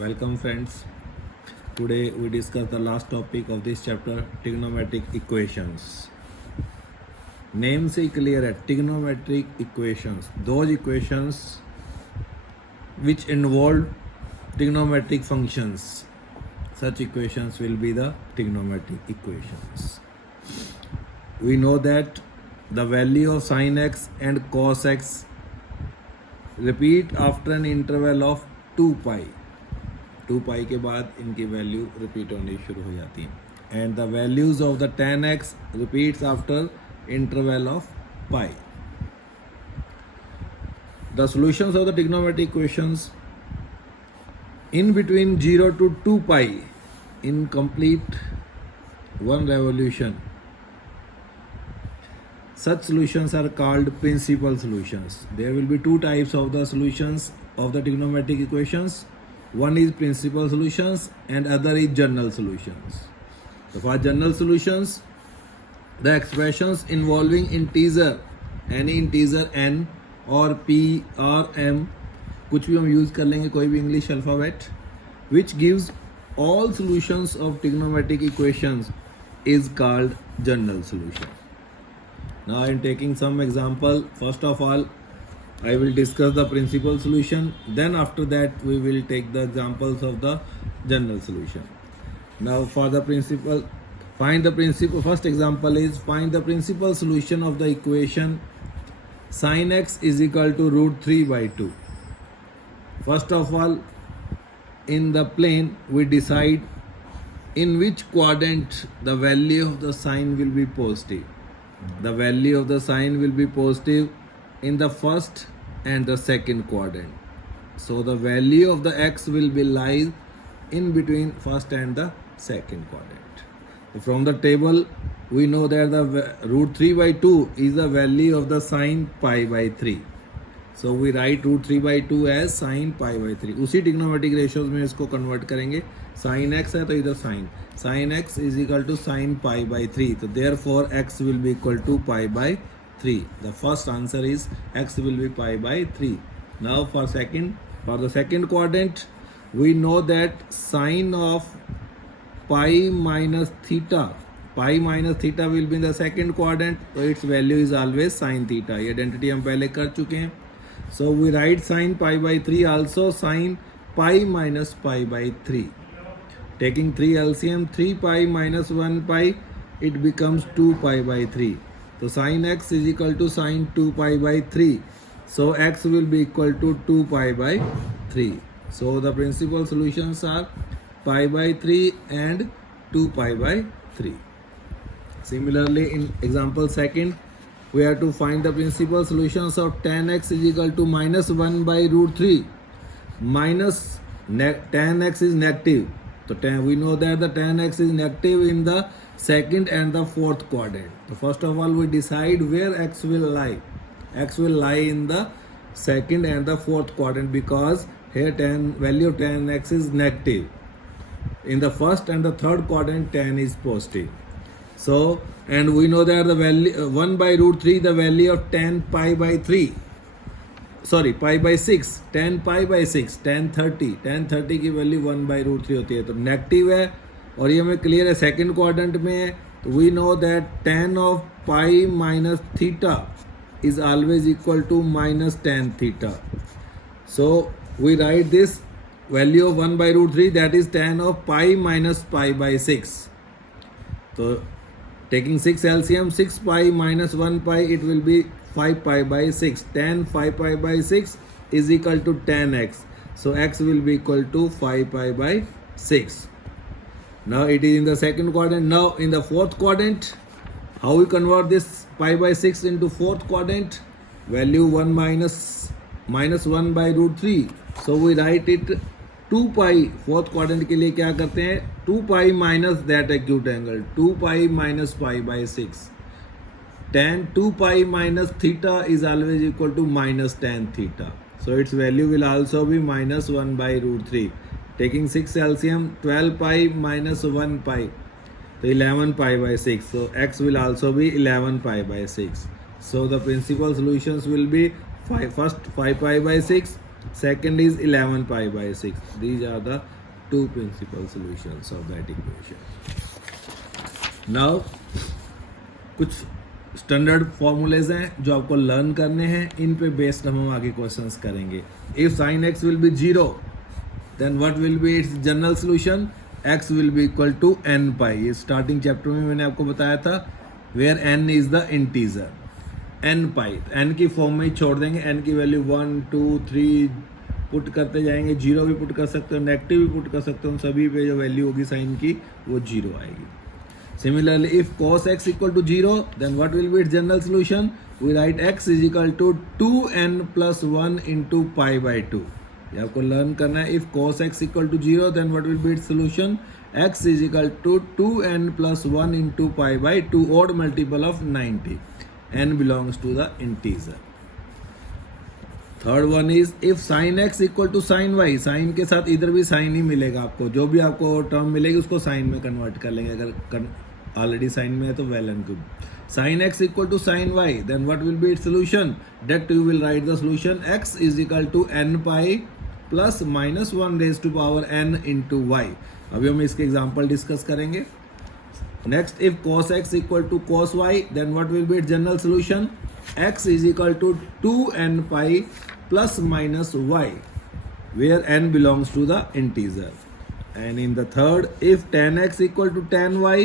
Welcome friends. Today we discuss the last topic of this chapter, trigonometric equations. Name से clear है, trigonometric equations. Those equations which involve trigonometric functions. Such equations will be the trigonometric equations. We know that the value of sin x and cos x repeat after an interval of 2 pi. 2 पाई के बाद इनकी value repeat होनी शुरू हो जाती है and the values of the tan x repeats after interval of pi. The solutions of the trigonometric equations in between 0 to 2 pi in complete one revolution. Such solutions are called principal solutions. There will be two types of the solutions of the trigonometric equations. One is principal solutions and other is general solutions. So for general solutions, the expressions involving integer, any integer n or p or m, कुछ भी हम use कर लेंगे कोई भी English alphabet, which gives all solutions of trigonometric equations is called general solution. Now I am taking some example. First of all, I will discuss the principal solution. Then after that we will take the examples of the general solution. Now for the principal, find the principal. First example is find the principal solution of the equation sin x is equal to root 3 by 2. First of all, in the plane we decide in which quadrant the value of the sign will be positive. The value of the sign will be positive in the first and the second quadrant. So the value of the x will be lies in between first and the second quadrant. So from the table we know that the root 3 by 2 is the value of the sin pi by 3. So we write root 3 by 2 as sin pi by 3. उसी trigonometric ratios में इसको convert करेंगे. sin x है तो इधर sin x is equal to sin pi by 3. तो therefore x will be equal to pi by 3. The first answer is x will be pi by 3. Now for the second quadrant, we know that sin of pi minus theta will be in the second quadrant. So its value is always sin theta. ये identity हम पहले कर चुके हैं. So we write sin pi by 3 also sin pi minus pi by 3. Taking 3 LCM, 3 pi minus 1 pi, it becomes 2 pi by 3. So sin x is equal to sin 2 pi by 3. So x will be equal to 2 pi by 3. So the principal solutions are pi by 3 and 2 pi by 3. Similarly, in example second, we have to find the principal solutions of tan x is equal to minus 1 by root 3. Tan x is negative. So we know that the tan x is negative in the second and the fourth quadrant. So first of all, we decide where x will lie. X will lie in the second and the fourth quadrant because here value of tan x is negative. In the first and the third quadrant, tan is positive. So, and we know that the value 1 by root 3, the value of tan pi by 3. Sorry, pi by 6, tan pi by 6, tan 30 की value 1 by root 3 होती है. तो negative है और ये हमें clear है second quadrant में है. तो we know that tan of pi minus theta is always equal to minus tan theta. So we write this value of 1 by root 3, that is tan of pi minus pi by 6. So taking 6 LCM, 6 pi minus 1 pi, it will be 5 pi by 6. Tan 5 pi by 6 is equal to tan x. So x will be equal to 5 pi by 6. Now it is in the second quadrant. Now in the fourth quadrant, how we convert this pi by 6 into fourth quadrant? Value 1 minus 1 by root 3. So we write it 2 pi. Fourth quadrant के लिए क्या करते हैं? 2 pi minus that acute angle. 2 pi minus pi by 6. Tan 2 pi minus theta is always equal to minus tan theta. So its value will also be minus 1 by root 3. Taking 6 LCM, 12 pi minus 1 pi. So 11 pi by 6. So x will also be 11 pi by 6. So the principal solutions will be first 5 pi by 6 Second is 11 pi by 6. These are the two principal solutions of that equation. Now कुछ standard formulas हैं जो आपको learn करने हैं, इन पे based हम आगे questions करेंगे. If sine x will be 0 then what will be its general solution. X will be equal to n pi. ये स्टार्टिंग चैप्टर में मैंने आपको बताया था, where n is the integer. N pi n की फॉर्म में ही छोड़ देंगे. एन की वैल्यू 1 2 3 पुट करते जाएंगे. 0 भी पुट कर सकते हो, नेगेटिव भी पुट कर सकते हो. उन सभी पे जो वैल्यू होगी साइन की वो 0 आएगी. Similarly, if cos x equal to 0, then what will be its general solution? We write x is equal to 2n plus 1 into pi by 2. ये आपको लर्न करना है. If cos x equal to 0, then what will be its solution? X is equal to 2n plus 1 into pi by 2, odd multiple of 90. n belongs to the integer. Third one is if sine x equal to sine y. Sine के साथ इधर भी sign ही मिलेगा आपको. जो भी आपको term मिलेगी उसको साइन में कन्वर्ट कर लेंगे. अगर ऑलरेडी साइन में है तो well and good. Sine x equal to sine y, then what will be its solution. Direct you will write the solution. X is equal to n pi plus minus 1 raise to power n into y. अभी हम इसके example discuss करेंगे. Next, if cos x equal to cos y, then what will be its general solution? x is equal to 2n pi plus minus y, where n belongs to the integer. And in the third, if tan x equal to tan y,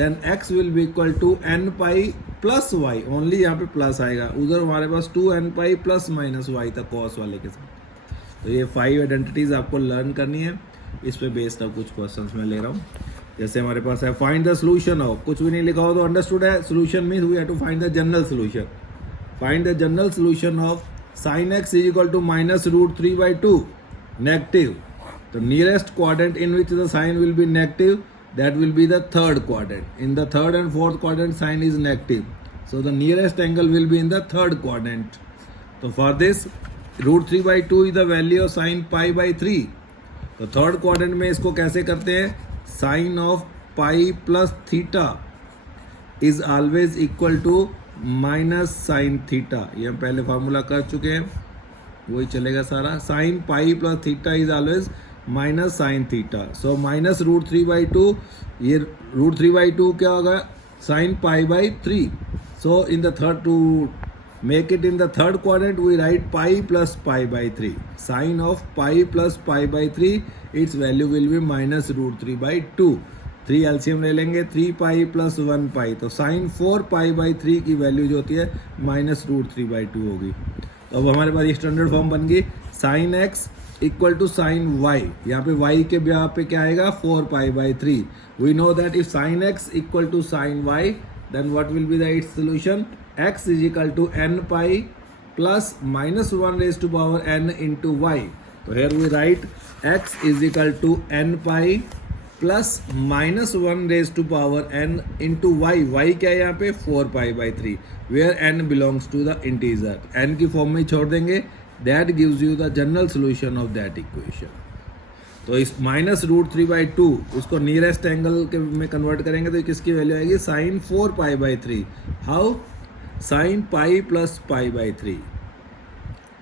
then x will be equal to n pi plus y. Only यहाँ पे plus आएगा. उधर हमारे पास 2n pi plus minus y था cos वाले के साथ. तो ये 5 आइडेंटिटीज आपको लर्न करनी है. इस पे बेस्ड अब कुछ क्वेश्चंस मैं ले रहा हूँ. जैसे हमारे पास है फाइंड द सोल्यूशन ऑफ, कुछ भी नहीं लिखा हो तो अंडरस्टूड है. Solution means we have to find the general solution. Find the general solution of sine x is equal to minus root 3 by 2 negative. तो nearest quadrant in which the sine will be negative, that will be the third quadrant. In the third and fourth quadrant sine is negative, so the nearest angle will be in the third quadrant. तो for this root 3 by 2 is the value of sine pi by 3. तो third quadrant में इसको कैसे करते हैं. Sine of pi plus theta is always equal to minus sine theta. ये हम पहले फार्मूला कर चुके हैं, वही चलेगा सारा. Sine pi plus theta is always minus sine theta. So minus root 3 by 2, ये रूट 3 by 2 क्या होगा, sine pi by 3. So in the third, to make it in the third quadrant, we write pi plus pi by 3. Sine of pi plus pi by 3, its value will be minus root 3 by 2. 3 LCM ले लेंगे. 3 pi plus 1 पाई, तो sign 4 pi by 3 की value जो होती है minus root 3 by 2 होगी. तो अब हमारे पास ये स्टैंडर्ड फॉर्म बन गई. Sine x equal to sine y. यहाँ पे वाई के ब्याह पे क्या आएगा, 4 pi by 3. We know that if sine x equal to sine y, then what will be the its solution. x is equal to n pi plus minus 1 raised to power n into y. So here we write x is equal to n pi plus minus 1 raised to power n into y. y क्या है यहाँ पे, 4 pi by 3, where n belongs to the integer. n की form में छोड़ देंगे. That gives you the general solution of that equation. तो इस माइनस रूट 3 by 2 उसको नियरेस्ट एंगल के में कन्वर्ट करेंगे तो किसकी वैल्यू आएगी, sine 4 pi by 3. How, sine pi plus pi by 3.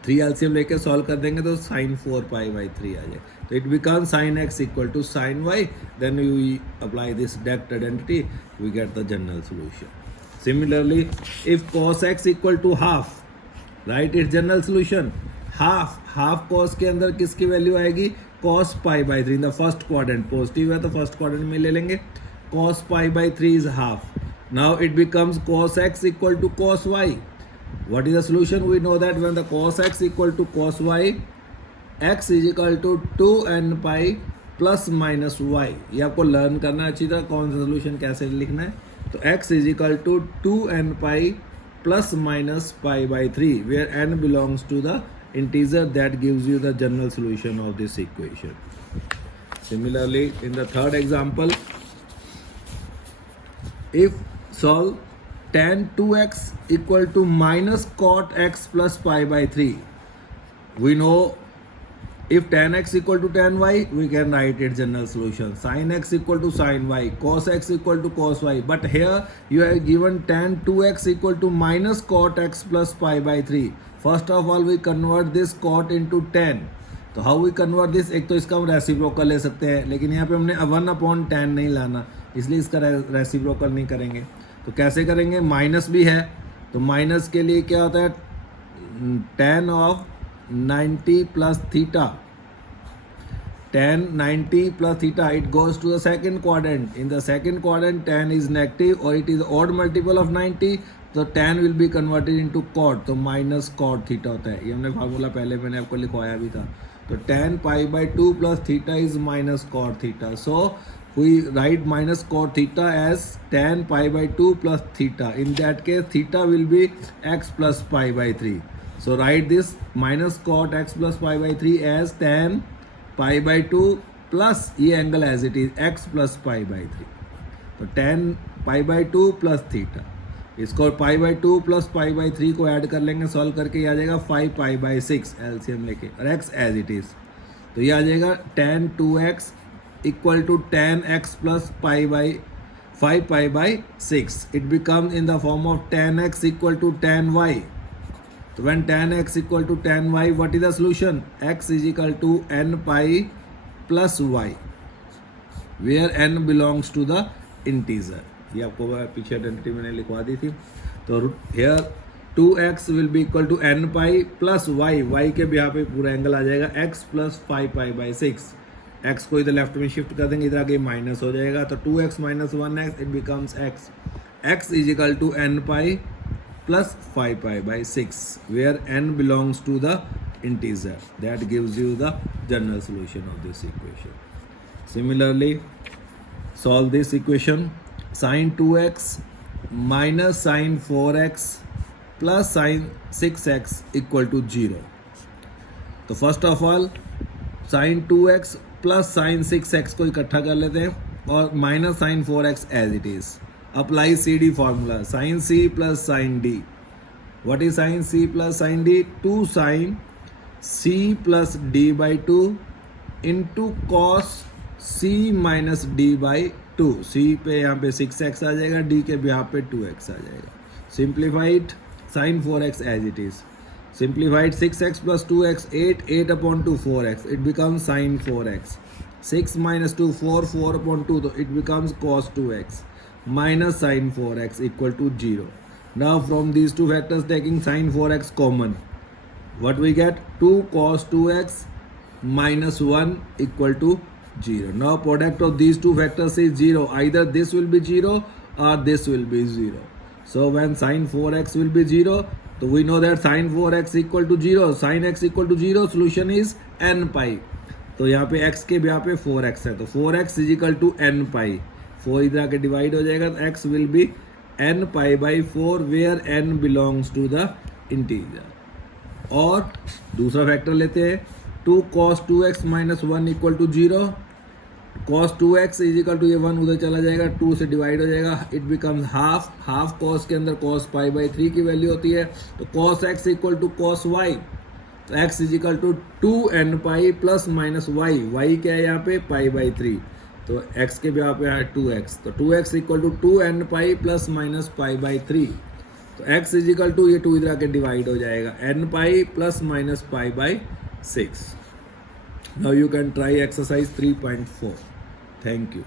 3 LCM लेके सॉल्व कर देंगे तो साइन 4 पाई बाई 3 आ जाए. तो it become sine x equal to sine y. Then we apply this direct identity, we get the general solution. Similarly if cos x equal to half, write its general solution. Half cos के अंदर किसकी value आएगी, cos pi by 3. In the first quadrant positive है तो first quadrant में ले लेंगे. Cos pi by 3 is half. Now it becomes cos x equal to cos y. What is the solution? We know that when the cos x equal to cos y, x is equal to 2n pi plus minus y. ये आपको learn करना है अच्छी तरह, कौन सा solution कैसे लिखना है. तो x is equal to 2n pi plus minus pi by 3, where n belongs to the integer. That gives you the general solution of this equation. Similarly, in the third example, if solve tan 2x equal to minus cot x plus pi by 3. We know If tan x equal to tan y, we can write it general solution. Sin x equal to sin y, cos x equal to cos y. But here you have given tan 2x equal to minus cot x plus pi by 3. First of all, we convert this cot into tan. तो how we convert this, एक तो इसका हम reciprocal ले सकते हैं, लेकिन यहाँ पे हमने 1/tan नहीं लाना, इसलिए इसका रेसिप्रोकल नहीं करेंगे. तो कैसे करेंगे, माइनस भी है, तो माइनस के लिए क्या होता है, tan of 90 plus theta, tan 90 plus theta, it goes to the second quadrant. In the second quadrant tan is negative or it is odd multiple of 90, तो tan will be converted into cot, तो minus cot theta होता है. ये हमने formula पहले मैंने आपको लिखवाया भी था. तो tan pi by 2 plus theta is minus cot theta. So we write minus cot theta as tan pi by 2 plus theta. In that case theta will be x plus pi by 3. So write this minus cot x plus pi by 3 as tan pi by 2 plus ये angle as it is x plus pi by 3. तो tan pi by 2 plus theta, इसको pi by 2 plus pi by 3 को add कर लेंगे, solve करके ये आ जाएगा 5 pi by 6 LCM लेके, और x as it is. तो ये आ जाएगा tan 2x equal to tan x plus pi by 5 pi by 6. It becomes in the form of tan x equal to tan y. So when tan x equal to tan y, what is the solution? X is equal to n pi plus y, where n belongs to the integer. ये आपको पीछे identity मैंने लिखवा दी थी. तो here 2x will be equal to n pi plus y. y के यहाँ पे पूरा एंगल आ जाएगा x plus 5 pi by 6. x को इधर लेफ्ट में शिफ्ट कर देंगे, इधर आगे माइनस हो जाएगा, तो 2x minus 1x, it becomes x. x is equal to n pi plus 5 pi by 6, where n belongs to the integer. That gives you the general solution of this equation. Similarly, solve this equation. Sin 2x minus sin 4x plus sin 6x equal to 0. तो first of all sin 2x plus sin 6x को इकट्ठा कर लेते हैं, और minus sin 4x as it is. Apply CD formula, sin C plus sin D. What is sin C plus sin D? 2 sin C plus D by 2 into cos C minus D by 2. C पे यहाँ पे 6x आ जाएगा, D के यहाँ पे 2x आ जाएगा. Simplified sin 4x as it is. Simplified 6x plus 2x 8/2 4x. It becomes sin 4x. 6 minus 2 4/2, so it becomes cos 2x minus sin 4x equal to 0. Now from these two factors taking sin 4x common, what we get? 2 cos 2x minus 1 equal to 0. Now product of these two factors is 0. Either this will be 0 or this will be 0. So when sin 4x will be 0, so we know that sin 4x equal to 0, sin x equal to 0, solution is n pi. तो यहाँ पे x के यहाँ पे 4x है, तो 4x is equal to n pi. 4 इधर आके डिवाइड हो जाएगा, तो x will be n pi by 4, where n belongs to the integer. और दूसरा फैक्टर लेते हैं, 2 cos 2x minus 1 equal to 0. cos 2x is equal to, ये 1 उधर चला जाएगा, 2 से डिवाइड हो जाएगा, it becomes half. Half cos के अंदर cos pi by 3 की वैल्यू होती है, तो cos x equal to cos y, तो x इज equal to 2n pi plus minus y. y क्या है यहाँ पे? pi by 3, तो x के भी यहाँ पे है 2x, तो 2x equal to 2n pi plus minus pi by 3. तो x इज इक्वल टू, ये 2 इधर आके डिवाइड हो जाएगा, n pi plus minus pi by 6. Now you can try exercise 3.4. Thank you.